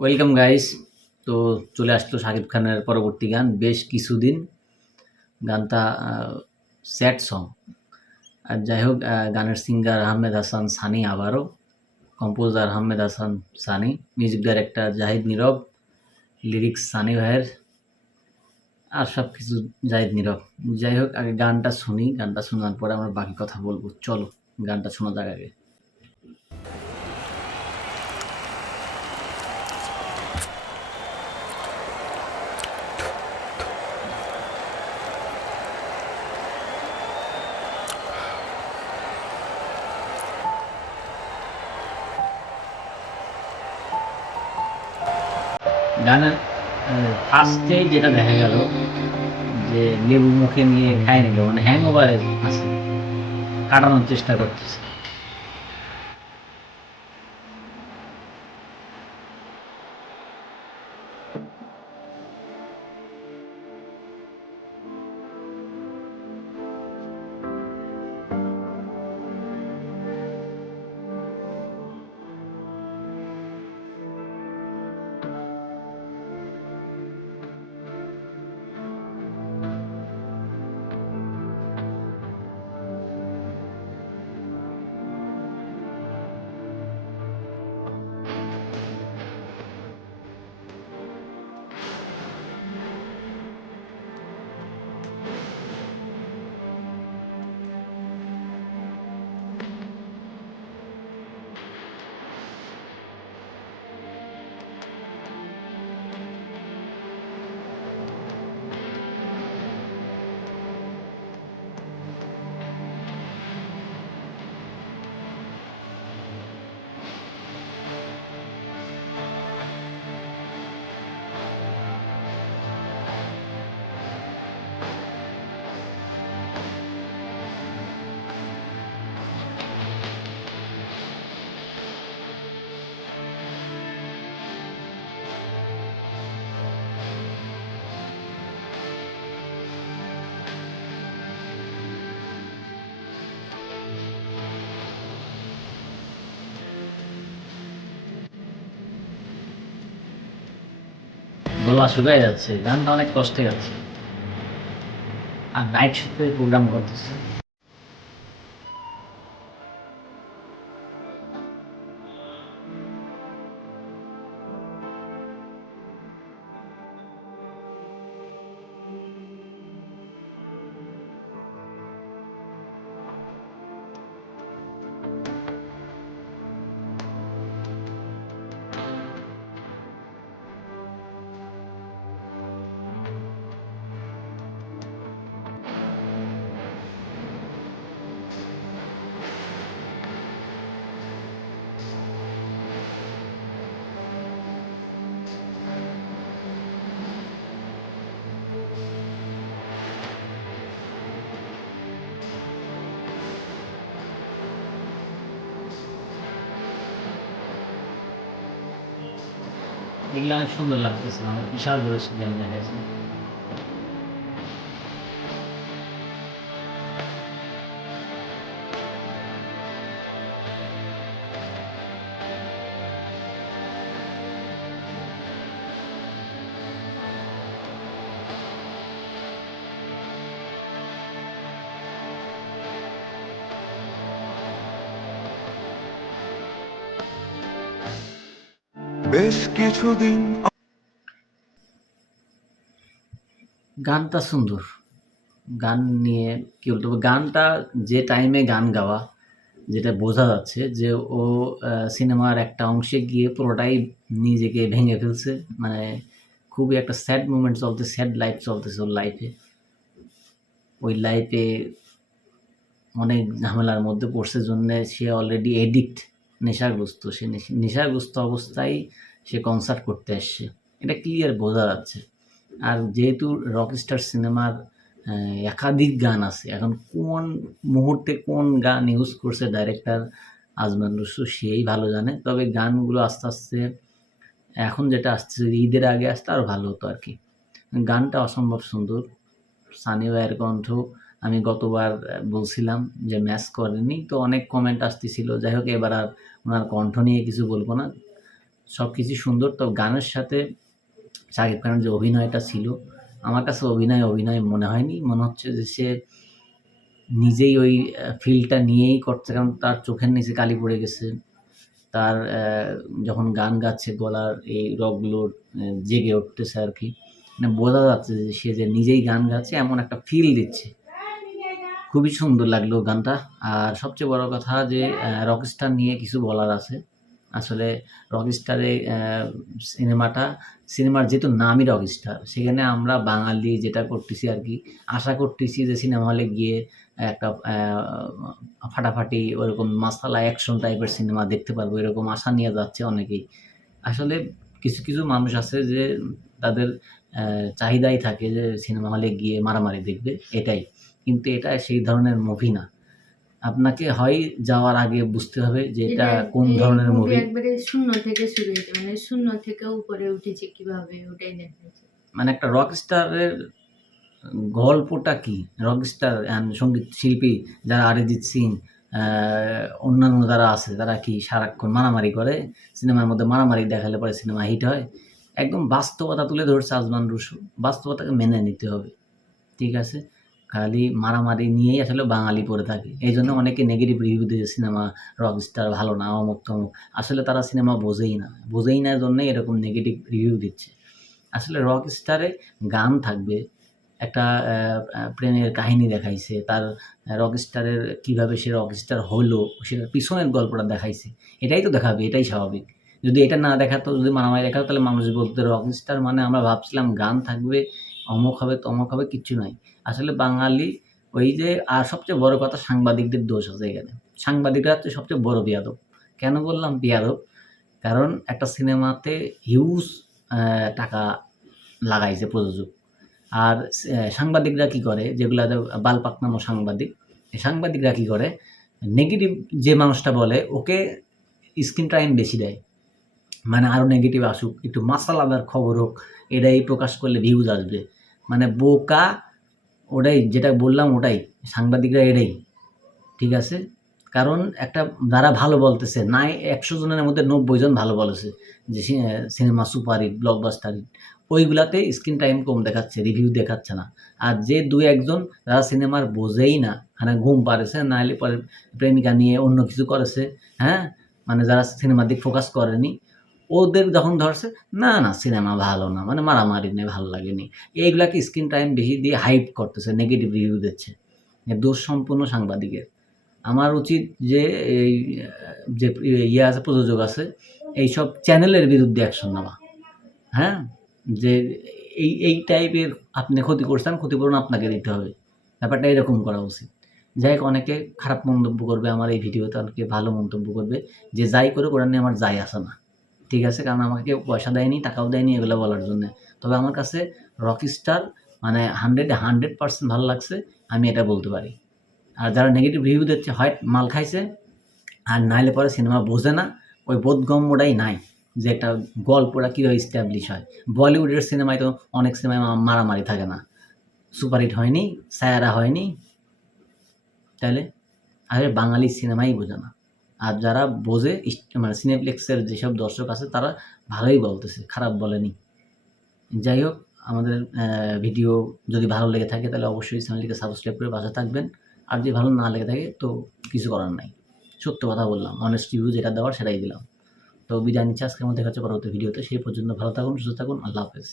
Welcome guys. তো চলে আসলো শাকিব খানের পরবর্তী গান বেশ কিছুদিন। গানটা স্যাড সং। আর যাই হোক, গানের সিঙ্গার আহমেদ হাসান সানি, আবারও composer Ahmed Hasan Sunny, music director Zahid Nirob, lyrics Sunny ভাইয়ের, আর সব কিছু জাহিদ নীরব। যাই হোক, আগে গানটা শুনি, গানটা শোনার পরে আমরা বাকি কথা বলবো। চলো গানটা শোনা যাক আগে। গানের ফার্স্টেই যেটা দেখা গেল যে লেবু মুখে নিয়ে খায় নিল, মানে হ্যাং ওভারে আছে, কাটানোর চেষ্টা করতেছে। গলা শুকায় যাচ্ছে, গানটা অনেক কষ্টে যাচ্ছে। আর নাইট শিফটে প্রোগ্রাম করতেছে। এগুলো অনেক সুন্দর লাগতেছে, আমার বিশাল বড় স্ক্রিন দেখা যাচ্ছে। বেশ কিছুদিন গানটা সুন্দর। গান নিয়ে কি বলতে হবে, গানটা যে টাইমে গান গাওয়া, যেটা বোঝা যাচ্ছে যে ও সিনেমার একটা অংশে গিয়ে পুরোটাই নিজেকে ভেঙে ফেলছে। মানে খুবই একটা স্যাড মুভমেন্ট চলতেছে, স্যাড লাইফ চলতেছে ওর লাইফে। ওই লাইফে অনেক ঝামেলার মধ্যে পড়ছে জন্য সে অলরেডি এডিক্ট, নেশাগ্রস্ত। সে নেশাগ্রস্ত অবস্থায় সে কনসার্ট করতে আসছে, এটা ক্লিয়ার বোঝা যাচ্ছে। আর যেহেতু রকস্টার সিনেমার একাধিক গান আছে, এখন কোন মুহূর্তে কোন গান ইউজ করছে ডাইরেক্টর আজমান রসু সেই ভালো জানে। তবে গানগুলো আস্তে আস্তে এখন যেটা আসছে, যদি ঈদের আগে আসতে আরও ভালো হতো আর কি। গানটা অসম্ভব সুন্দর। সানি ভাইয়ের কণ্ঠ, আমি গতবার বলছিলাম যে ম্যাচ করেনি, তো অনেক কমেন্ট আসতেছিল। যাই হোক, এবার আর ওনার কণ্ঠ নিয়ে কিছু বলবো না। সব কিছুই সুন্দর। তো গানের সাথে শাকিব খানের যে অভিনয়টা ছিল, আমার কাছে অভিনয় মনে হয়নি। মনে হচ্ছে যে সে নিজেই ওই ফিলটা নিয়েই করছে, কারণ তার চোখের নিচে কালি পড়ে গেছে। তার যখন গান গাচ্ছে গলার এই রগগুলো জেগে উঠতেছে আরকি। মানে বোঝা যাচ্ছে যে সে যে নিজেই গান গাচ্ছে এমন একটা ফিল দিচ্ছে। খুবই সুন্দর লাগলো গানটা। আর সবচেয়ে বড় কথা যে রকস্টার নিয়ে কিছু বলার আছে। আসলে রকস্টারে সিনেমার যেহেতু নামই রকস্টার, সেখানে আমরা বাঙালি যেটা করতেছি আরকি, আশা করতেছি যে সিনেমা হলে গিয়ে একটা ফাটাফাটি ওরকম মাসালা অ্যাকশন টাইপের সিনেমা দেখতে পারবো, এরকম আশা নিয়ে যাচ্ছে অনেকেই। আসলে কিছু মানুষ আছে যে তাদের চাহিদাই থাকে যে সিনেমা হলে গিয়ে মারামারি দেখবে, এটাই। কিন্তু এটা সেই ধরনের মুভি না। আপনাকে হয় যাওয়ার আগে বুঝতে হবে যে এটা কোন ধরনের মুভি। একবারে শূন্য থেকে শুরু হয়েছে, মানে শূন্য থেকে উপরে উঠেছে কিভাবে, ওটাই দেখাচ্ছে। মানে একটা রকস্টারের গল্পটা কি? রকস্টার সঙ্গীত শিল্পী যারা অরিজিৎ সিং, অন্যান্য যারা আছে তারা কি সারাক্ষণ মারামারি করে? সিনেমার মধ্যে মারামারি দেখালে পরে সিনেমা হিট হয়? একদম বাস্তবতা তুলে ধরছে আজমান রুশু। বাস্তবতাকে মেনে নিতে হবে। ঠিক আছে? খালি মারামারি নিয়েই আসলে বাঙালি পড়ে থাকে। এইজন্য অনেকে নেগেটিভ রিভিউ দিয়েছে সিনেমা, রকস্টার ভালো না, অমুক-তমুক। আসলে তারা সিনেমা বোঝেই না। বোঝেই না জন্যই এরকম নেগেটিভ রিভিউ দিচ্ছে। আসলে রকস্টারে গান থাকবে, একটা প্রেমের কাহিনী দেখাইছে, তার রকস্টারের কীভাবে সে রকস্টার হলো, সেটার পিছনের গল্পটা দেখাইছে। এটাই তো দেখাবে, এটাই স্বাভাবিক। যদি এটা না দেখাতো, যদি মারামারি দেখাতো, তাহলে মানুষ বলতো রকস্টার মানে আমরা ভাবছিলাম গান থাকবে, অমুক হবে, তমুক হবে, কিচ্ছু নাই। আসলে বাঙালি ওই যে, আর সবচেয়ে বড় কথা সাংবাদিকদের দোষ আছে এখানে। সাংবাদিকরা হচ্ছে সবচেয়ে বড় বেয়াদব। কেন বললাম বেয়াদব? কারণ একটা সিনেমাতে হিউজ টাকা লাগাইছে প্রযোজক। আর সাংবাদিকরা কি করে, যেগুলা বালপাকনামো সাংবাদিক, এই সাংবাদিকরা কি করে, নেগেটিভ যে মানুষটা বলে ওকে স্ক্রিন টাইম বেশি দেয়। মানে আরও নেগেটিভ আসুক, একটু মাসালাদার খবর হোক, এটাই প্রকাশ করলে ভিউজ আসবে। মানে বোকা, ওটাই যেটা বললাম ওটাই, সাংবাদিকরা এটাই। ঠিক আছে? কারণ একটা যারা ভালো বলতেছে, না ১০০ জনের মধ্যে ৯০ জন ভালো বলেছে যে cinema super hit, blockbuster hit. ওইগুলাতে স্ক্রিন টাইম কম দেখাচ্ছে, রিভিউ দেখাচ্ছে না। আর যে ২-১ জন যারা সিনেমার বোঝেই না, মানে ঘুম পাড়েছে, নাহলে পরে প্রেমিকা নিয়ে অন্য কিছু করেছে, হ্যাঁ? মানে যারা সিনেমার দিকে ফোকাস করেনি, ওদের যখন ধরছে, না সিনেমা ভালো না, মানে মারামারি নেই, ভালো লাগেনি। এইগুলাকে স্ক্রিন টাইম বেশি দিয়ে হাইপ করতেছে, নেগেটিভ রিভিউ দিচ্ছে। দোষ সম্পূর্ণ সাংবাদিকের। আমার উচিত যে এই যে আছে, প্রযোজক আছে, এইসব চ্যানেলের বিরুদ্ধে অ্যাকশন নেওয়া। হ্যাঁ? যে এই টাইপের আপনি ক্ষতি করছেন, ক্ষতিপূরণ আপনাকে দিতে হবে। ব্যাপারটা এরকম করা উচিত। যাই হোক, অনেকে খারাপ মন্তব্য করবে আমার এই ভিডিওতে, অনেকে ভালো মন্তব্য করবে। যে যাই করুক ওটা নিয়ে আমার যায় আসে না। ঠিক আছে? কারণ আমাকে কেউ পয়সা দেয়নি, টাকাও দেয়নি এগুলো বলার জন্যে। তবে আমার কাছে রকিস্টার মানে 100% ভালো লাগছে, আমি এটা বলতে পারি। আর যারা নেগেটিভ রিভিউ দিচ্ছে, হয় মাল খাইছে, আর নাইলে পরে সিনেমা বোঝে না, ওই বোধগম্যটাই নাই যে একটা গল্পটা কীভাবে এস্টাবলিশ হয়। বলিউডের সিনেমায় তো অনেক সিনেমায় মারামারি থাকে না, সুপারহিট হয়নি, সায়ারা হয়নি, তাহলে আসলে বাঙালি সিনেমাই বোঝে না। আর যারা বোঝে, মানে সিনেপ্লেক্সের যেসব দর্শক আছে তারা ভালোই বলতেছে, খারাপ বলেনি। যাই হোক, আমাদের ভিডিও যদি ভালো লেগে থাকে তাহলে অবশ্যই চ্যানেলটিকে সাবস্ক্রাইব করে পাশে থাকবেন। আর যদি ভালো না লেগে থাকে তো কিছু করার নাই। সত্য কথা বললাম, অনেস্ট রিভিউ যেটা দেওয়ার সেটাই দিলাম। তো বিদায় নিচ্ছি, আজকের মতো দেখা হচ্ছে পরবর্তী ভিডিওতে। সেই পর্যন্ত ভালো থাকুন, সুস্থ থাকুন, আল্লাহ হাফেজ।